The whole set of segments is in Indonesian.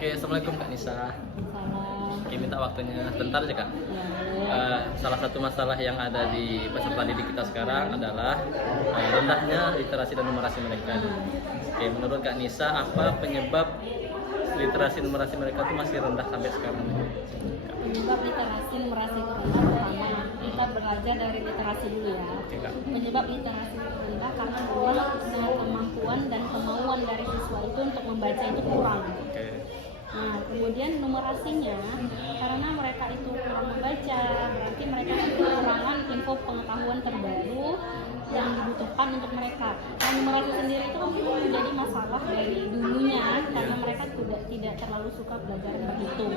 Oke, Assalamualaikum Kak Nisa. Salam. Oke, minta waktunya sebentar aja Kak. Ya, Salah satu masalah yang ada di peserta didik kita sekarang adalah rendahnya literasi dan numerasi mereka. Oke, menurut Kak Nisa, apa penyebab literasi numerasi mereka itu masih rendah sampai sekarang? penyebab literasi numerasi itu rendah pertama kita belajar dari literasi dulu ya. Oke Kak. Penyebab literasi itu rendah karena bahwa kemampuan dan kemauan dari siswa itu untuk membaca itu kurang. Oke. Nah, kemudian numerasinya karena mereka itu kurang membaca, berarti mereka itu kekurangan info pengetahuan terbaru yang dibutuhkan untuk mereka. Nah, numerasi sendiri itu kan menjadi masalah dari dulunya karena mereka tidak terlalu suka belajar berhitung.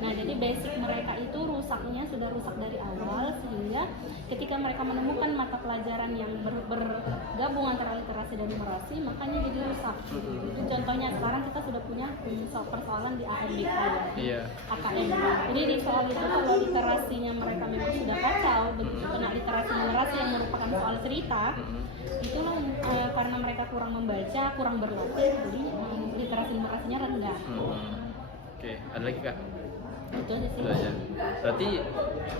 Nah, jadi basic mereka itu rusaknya sudah rusak dari awal, sehingga ketika mereka menemukan mata pelajaran yang bergabung antara literasi dan numerasi, makanya jadi rusak. Itu contohnya sekarang kita sudah punya persoalan di AMBK ya, KKM. Jadi di soal itu kalau literasinya mereka memang sudah kacau, begitu kena literasi numerasi yang merupakan soal cerita, itulah karena mereka kurang membaca, kurang berlatih, jadi literasi numerasinya rendah. Oke, ada lagi Kak? Itu aja sih. Itu aja. Berarti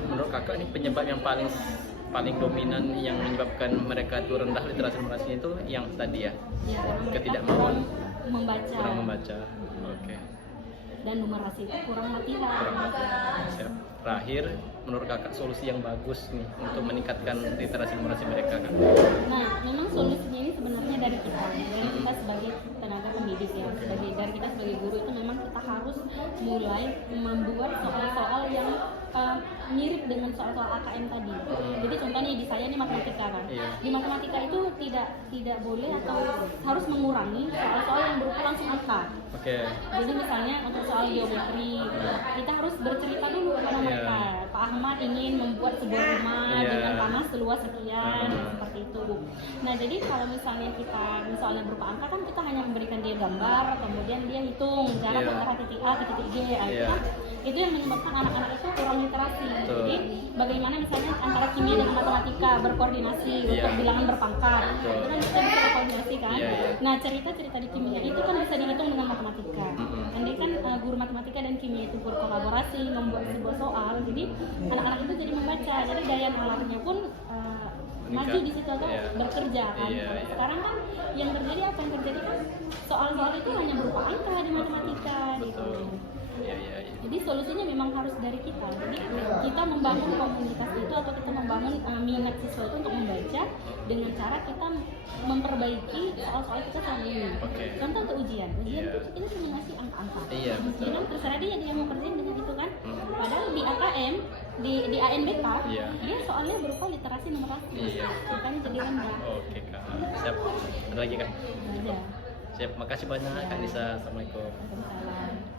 menurut Kakak ini penyebab yang paling dominan yang menyebabkan mereka itu rendah literasi numerasinya itu yang tadi ya? Ya, Ketidakmauan membaca. kurang membaca. Oke. Dan numerasi itu kurang latihan. Siap. Terakhir, menurut Kakak solusi yang bagus nih untuk meningkatkan literasi numerasi mereka Kak? Nah, memang solusinya ini sebenarnya dari kita sebagai tenaga pendidik ya, dari kita sebagai guru itu memang kita harus mulai membuat soal-soal yang mirip dengan soal-soal AKM tadi. Jadi contohnya di saya ini matematika kan. Di matematika itu tidak boleh atau harus mengurangi soal-soal yang berupa langsung angka. Oke. Jadi misalnya untuk soal geometri, kita harus bercerita dulu kepada mereka. Pak Ahmad ingin membuat sebuah rumah dengan tanah seluas sekian, seperti itu. Nah, jadi kalau misalnya kita misalnya berupa angka kan kita hanya memberikan dia gambar, kemudian dia hitung jarak antara titik A ke titik G. Itu yang menyebabkan anak-anak itu kurang literasi. Jadi bagaimana misalnya antara kimia dengan matematika berkoordinasi untuk bilangan berpangkat, itu kan kita bisa berkoordinasi kan. Nah, cerita-cerita di kimia itu kan bisa dihitung dengan matematika. Andai kan guru matematika dan kimia itu berkolaborasi membuat sebuah soal, jadi anak-anak itu jadi membaca, jadi daya nalarnya pun maju di situ atau bekerja kan. Sekarang kan yang terjadi apa yang terjadi kan soal-soal itu hanya berupa angka di matematika gitu. Jadi solusinya memang harus dari kita. Jadi kita membangun komunitas itu atau kita membangun minat siswa itu untuk membaca dengan cara kita memperbaiki soal-soal kita selama ini. Contoh untuk ujian itu kita cuma ngasih angka-angka. Ujian terserah dia mau kerjain dengan itu kan. Padahal di AKM, di ANBK, dia soalnya berupa literasi numerasi. Makanya jadi rendah. Oke Kak, siap. Ada lagi Kak? Siap, makasih banyak Kak Nisa. Assalamualaikum. Waalaikumsalam.